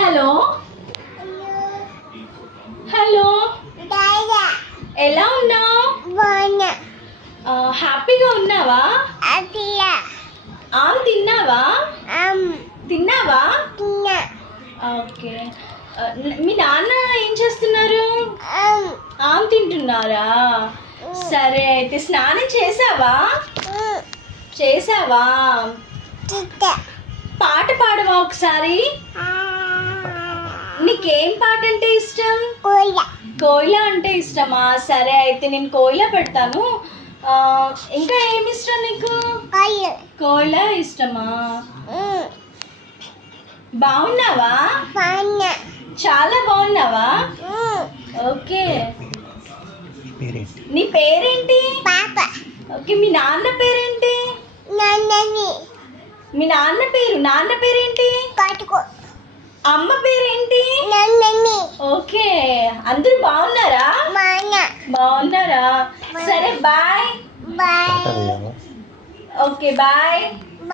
Hello hello ఎలా ఉన్నావు? హ్యాపీగా ఉన్నావా? ఆమ్ తిన్నావా? తిన్నావా? ఓకే. మీ నాన్న ఏం చేస్తున్నారు? ఆమ్ తింటున్నారా? సరే అయితే స్నానం చేసావా? చేసావా? పాట పాడవా ఒకసారి? నీకేం పాట అంటే ఇష్టం? కోయిల అంటే ఇష్టమా? సరే అయితే నేను కోయిల పెడతాను. ఇంకా ఏమి ఇష్టం నీకు? కోయిల ఇష్టమా? బాగున్నావా? చాలా బాగున్నావా? ఓకే. నీ పేరేంటి? ఓకే. మీ నాన్న పేరేంటి? మీ నాన్న పేరేంటి? అమ్మ పేరేంటి? ఓకే. అందరూ బాగున్నారా? బాగున్నారా? సరే బాయ్. Okay bye.